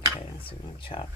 Okay, so we're gonna chop.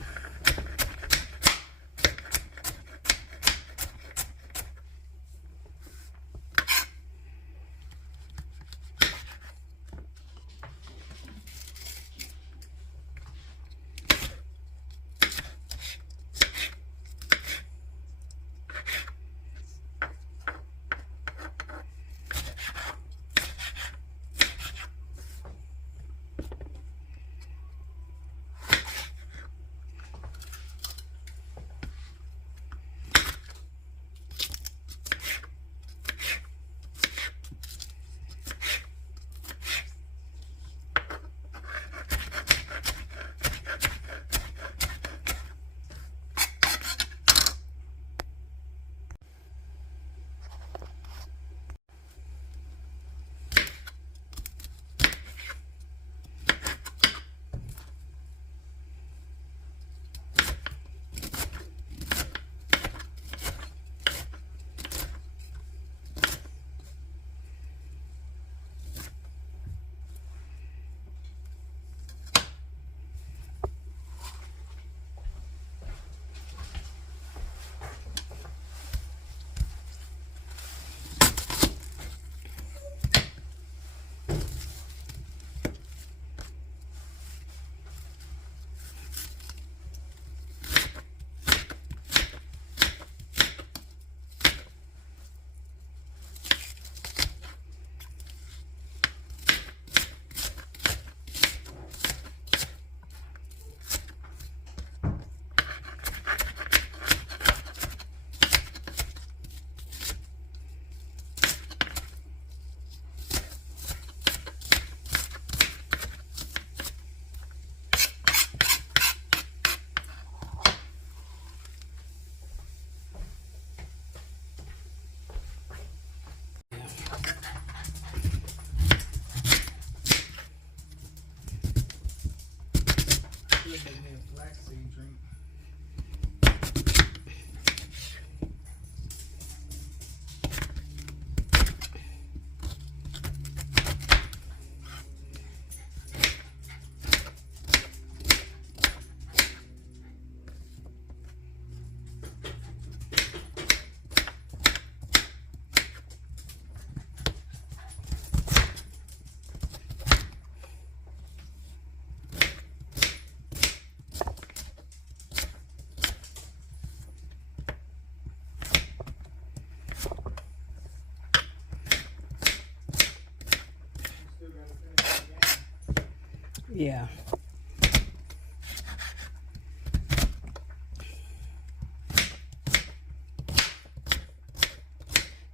Yeah.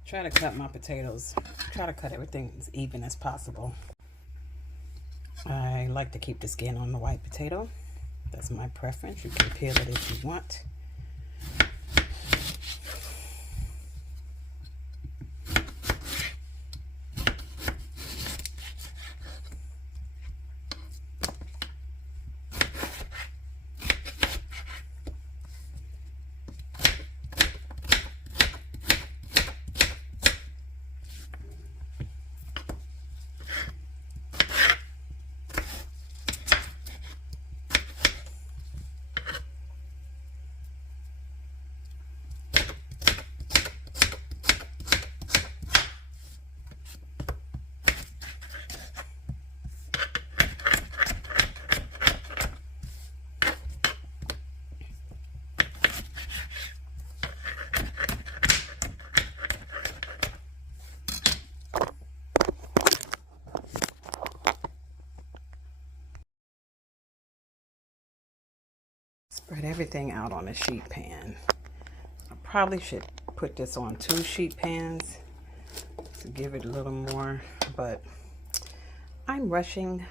Try to cut my potatoes. Try to cut everything as even as possible. I like to keep the skin on the white potato. That's my preference. You can peel it if you want. Spread everything out on a sheet pan. I probably should put this on 2 sheet pans to give it a little more, but I'm rushing.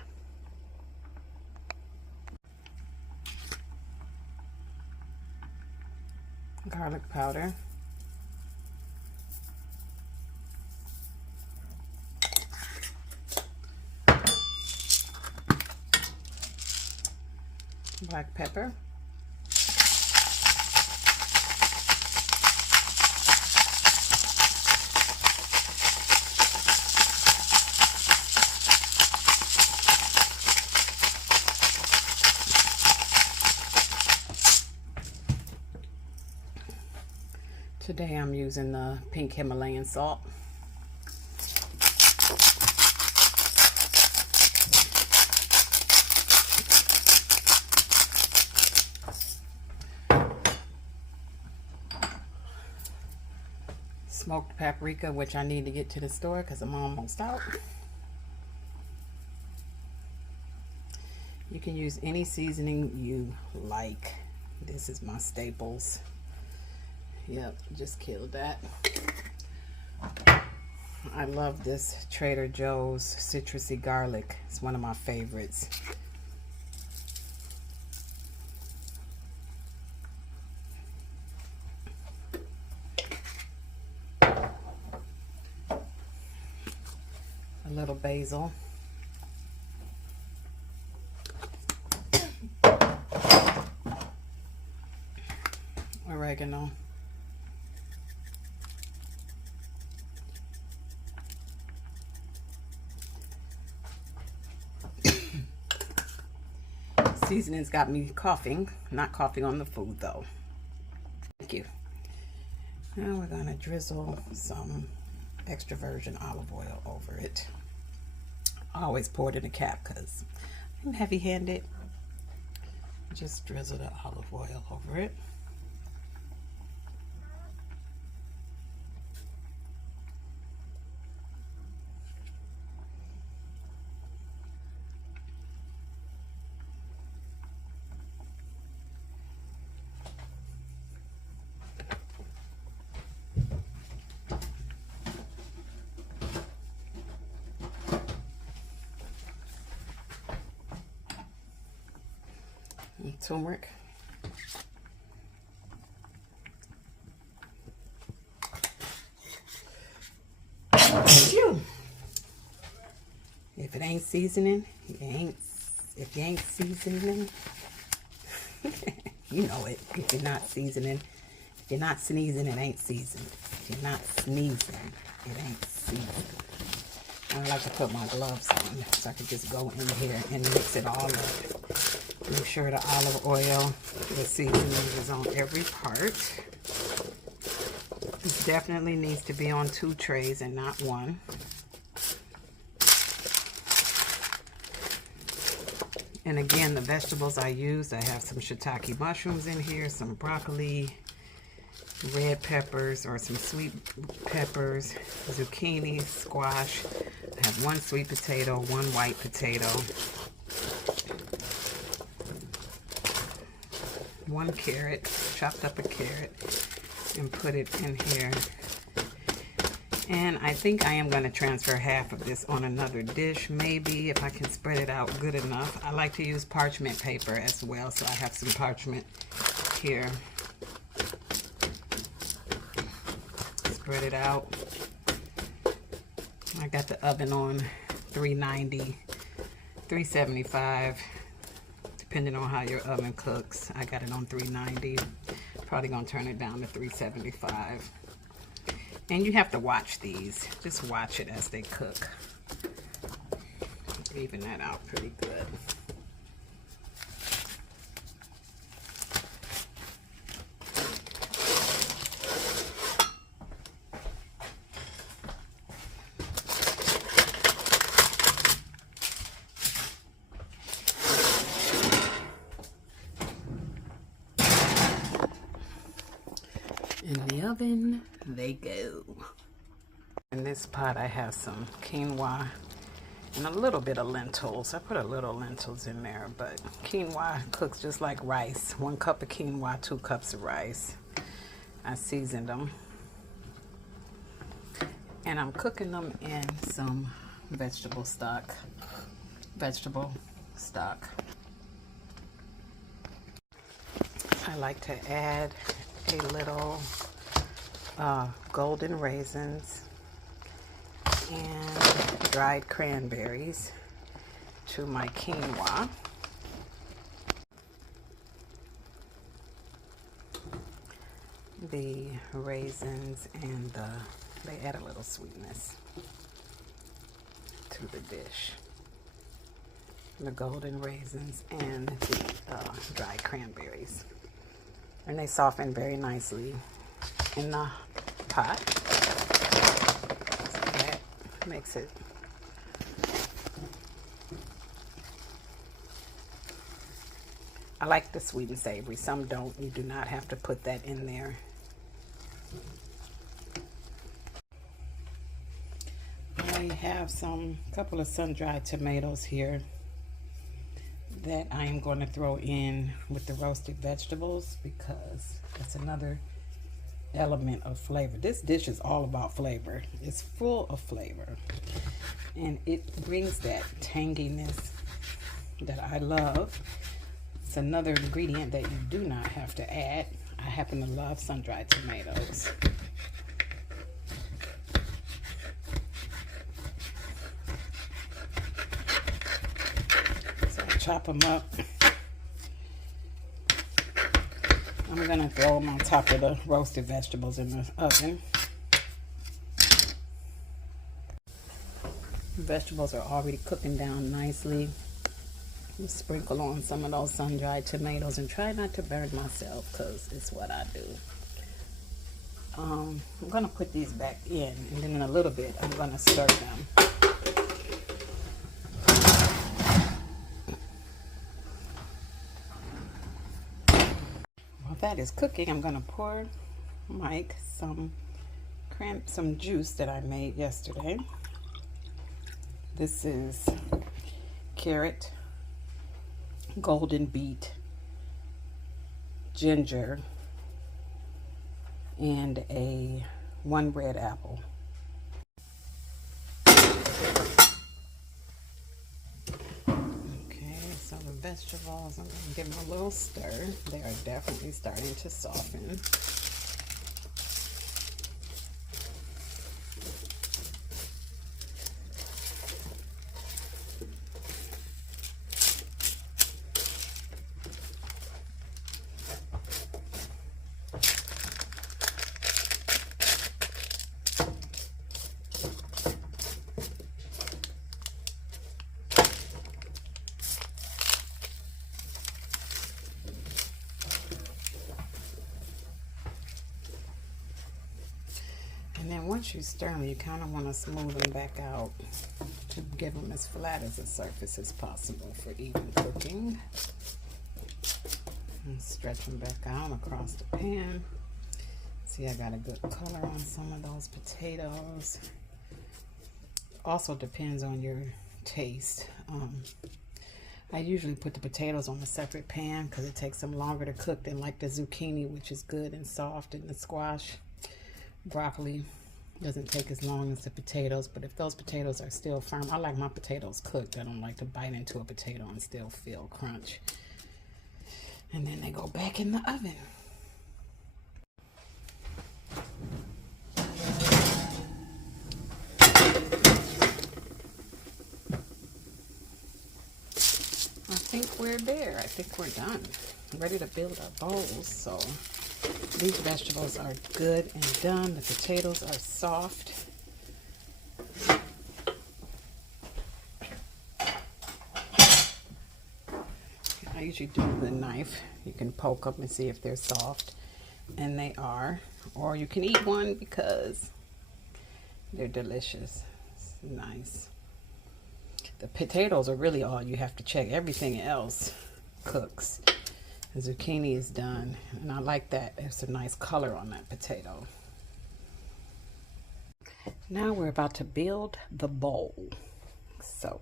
Garlic powder. Black pepper. Today I'm using the pink Himalayan salt. Smoked paprika, which I need to get to the store because I'm almost out. You can use any seasoning you like. This is my staples. Yep, just killed that. I love this Trader Joe's citrusy garlic. It's one of my favorites. A little basil. Oregano. Seasoning's got me coughing. Not coughing on the food though. Thank you. Now we're gonna drizzle some extra virgin olive oil over it. I always pour it in a cap because I'm heavy-handed. Just drizzle the olive oil over it. And turmeric. If it ain't seasoning, if you ain't seasoning, you know it. If you're not seasoning, if you're not sneezing, it ain't seasoned. If you're not sneezing, it ain't seasoned. I like to put my gloves on so I can just go in here and mix it all up. Make sure the olive oil, the seasoning is on every part. This definitely needs to be on 2 trays and not 1. And again, the vegetables I used, I have some shiitake mushrooms in here, some broccoli, red peppers or some sweet peppers, zucchini, squash. I have 1 sweet potato, 1 white potato, 1 carrot, chopped up a carrot and put it in here. And I think I am going to transfer half of this on another dish, maybe if I can spread it out good enough. I like to use parchment paper as well, so I have some parchment here. Spread it out. I got the oven on 390, 375, depending on how your oven cooks. I got it on 390. Probably gonna turn it down to 375. And you have to watch these. Just watch it as they cook. Even that out pretty good. In the oven they go. In this pot I have some quinoa and a little bit of lentils. I put a little lentils in there, but quinoa cooks just like rice. 1 cup of quinoa, 2 cups of rice. I seasoned them. And I'm cooking them in some vegetable stock. I like to add a little golden raisins and dried cranberries to my quinoa. The raisins and they add a little sweetness to the dish. The golden raisins and the dried cranberries. And they soften very nicely. in the pot. So that makes it. I like the sweet and savory. Some don't. You do not have to put that in there. I have a couple of sun-dried tomatoes here that I am going to throw in with the roasted vegetables because it's another element of flavor. This dish is all about flavor. It's full of flavor, and it brings that tanginess that I love. It's another ingredient that you do not have to add. I happen to love sun-dried tomatoes. So I chop them up. I'm gonna throw them on top of the roasted vegetables in the oven. The vegetables are already cooking down nicely. Sprinkle on some of those sun-dried tomatoes and try not to burn myself because it's what I do. I'm going to put these back in, and then in a little bit I'm going to stir them. While that is cooking, I'm going to pour Mike some juice that I made yesterday. This is carrot, golden beet, ginger, and one red apple. Okay, so the vegetables, I'm going to give them a little stir. They are definitely starting to soften. And then once you stir them, you kind of want to smooth them back out to give them as flat as a surface as possible for even cooking. And stretch them back out across the pan. See, I got a good color on some of those potatoes. Also depends on your taste. I usually put the potatoes on a separate pan because it takes them longer to cook than like the zucchini, which is good and soft, and the squash. Broccoli doesn't take as long as the potatoes, but if those potatoes are still firm, I like my potatoes cooked. I don't like to bite into a potato and still feel crunch. And then they go back in the oven. I think we're there. I think we're done. I'm ready to build our bowls. So these vegetables are good and done. The potatoes are soft. I usually do with a knife. You can poke them and see if they're soft, and they are. Or you can eat one because they're delicious. It's nice. The potatoes are really all you have to check. Everything else cooks. The zucchini is done, and I like that. There's a nice color on that potato. Now we're about to build the bowl. So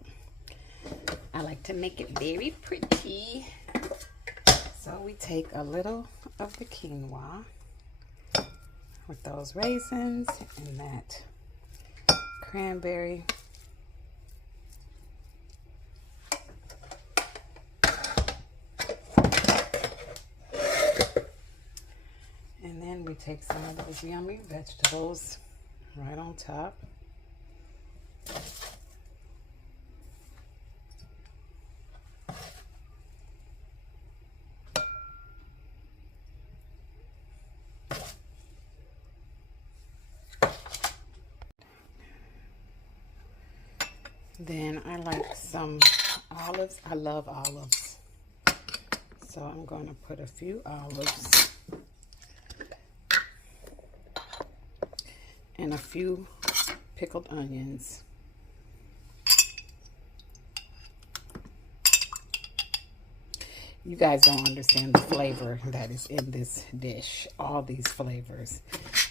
I like to make it very pretty. So we take a little of the quinoa with those raisins and that cranberry. And then we take some of those yummy vegetables right on top. Then I like some olives. I love olives. So I'm going to put a few olives. and a few pickled onions. You guys don't understand the flavor that is in this dish. All these flavors.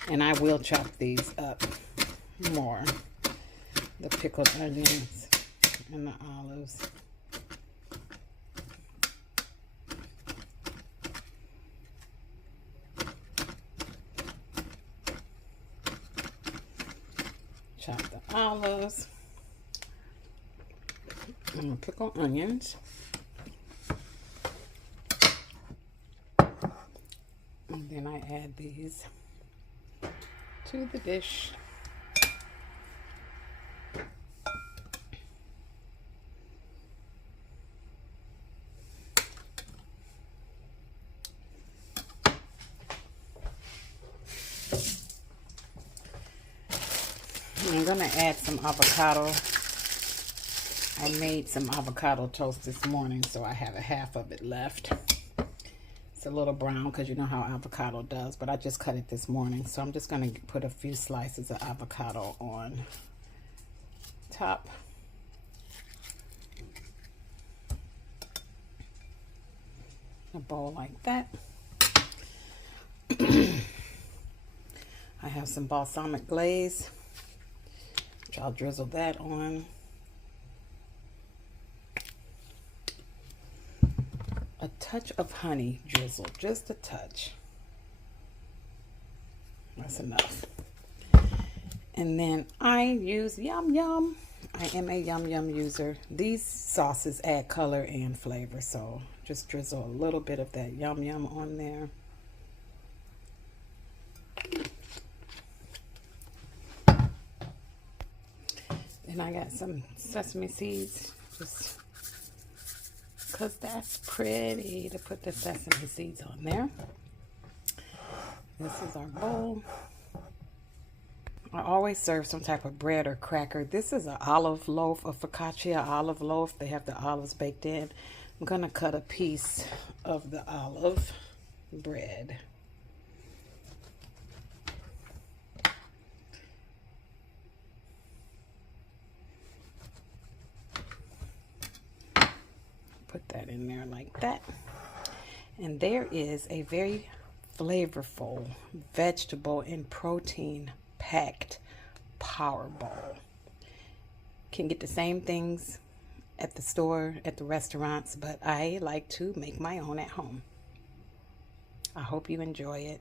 And I will chop these up more. The pickled onions and the olives. Chop the olives and the pickled onions. And then I add these to the dish. I'm going to add some avocado. I made some avocado toast this morning, so I have a half of it left. It's a little brown because you know how avocado does, but I just cut it this morning. So I'm just going to put a few slices of avocado on top. A bowl like that. I have some balsamic glaze, which I'll drizzle that on. A touch of honey drizzle, just a touch. That's enough. And then I use Yum Yum. I am a Yum Yum user. These sauces add color and flavor, so just drizzle a little bit of that Yum Yum on there. Then I got some sesame seeds, just because that's pretty to put the sesame seeds on there. This is our bowl. I always serve some type of bread or cracker. This is an olive loaf, a focaccia olive loaf. They have the olives baked in. I'm going to cut a piece of the olive bread. Put that in there like that. And there is a very flavorful vegetable and protein packed power bowl. Can get the same things at the store, at the restaurants, but I like to make my own at home. I hope you enjoy it.